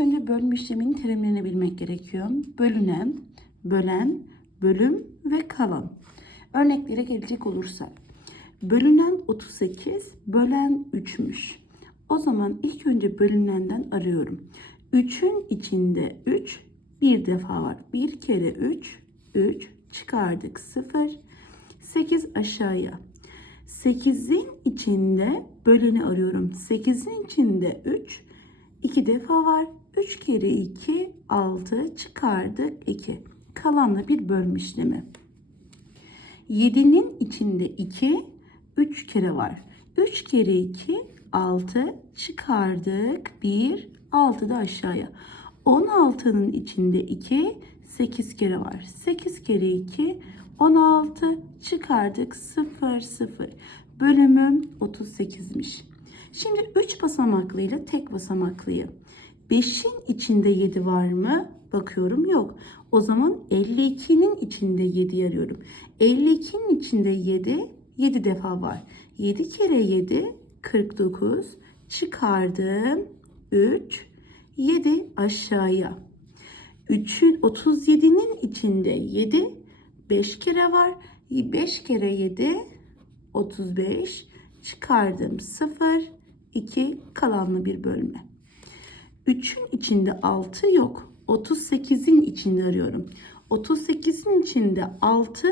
İlk önce bölme işleminin terimlerini bilmek gerekiyor. Bölünen, bölen, bölüm ve kalan. Örneklere gelecek olursak. Bölünen 38, bölen 3'müş. O zaman ilk önce bölünenden arıyorum. 3'ün içinde 3 bir defa var. Bir kere 3, 3 çıkardık 0. 8 aşağıya. 8'in içinde böleni arıyorum. 8'in içinde 3 2 defa var. 3 kere 2 6 çıkardık 2. Kalanla bir bölme işlemi. 7'nin içinde 2 3 kere var. 3 kere 2 6 çıkardık 1 6 da aşağıya. 16'nın içinde 2 8 kere var. 8 kere 2 16 çıkardık 0 0. Bölümüm 38'miş. Şimdi 3 basamaklıyla ile tek basamaklıyı. 5'in içinde 7 var mı? Bakıyorum yok. O zaman 52'nin içinde 7 arıyorum. 52'nin içinde 7 7 defa var. 7 kere 7 49 çıkardım 3 7 aşağıya. 3'ün 37'nin içinde 7 5 kere var. 5 kere 7 35 çıkardım 0 2 kalanlı bir bölme. 3'ün içinde 6 yok. 38'in içinde arıyorum. 38'in içinde 6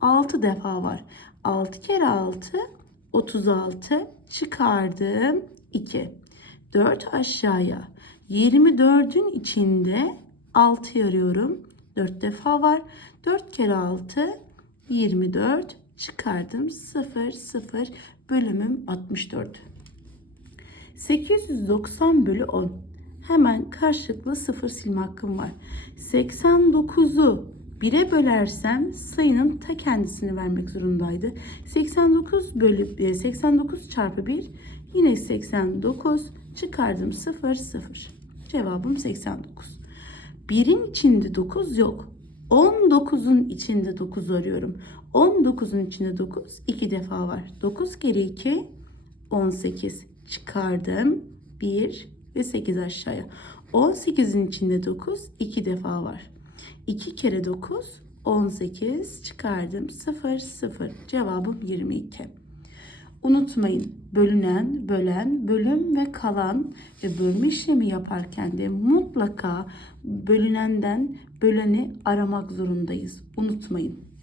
6 defa var. 6 kere 6 36 çıkardım 2. 4 aşağıya. 24'ün içinde 6 arıyorum. 4 defa var. 4 kere 6 24 çıkardım 0 0 bölümüm 64. 890 bölü 10. Hemen karşılıklı 0 silme hakkım var. 89'u 1'e bölersem sayının ta kendisini vermek zorundaydı. 89 bölü 89 çarpı 1 yine 89 çıkardım 0 0. Cevabım 89. 1'in içinde 9 yok. 19'un içinde 9 arıyorum. 19'un içinde 9 2 defa var. 9 kere 2 18 çıkardım. 1 ve 8 aşağıya. 18'in içinde 9 2 defa var. 2 kere 9 18 çıkardım. 0 0. Cevabım 22. Unutmayın bölünen, bölen, bölüm ve kalan ve bölme işlemi yaparken de mutlaka bölünenden böleni aramak zorundayız. Unutmayın.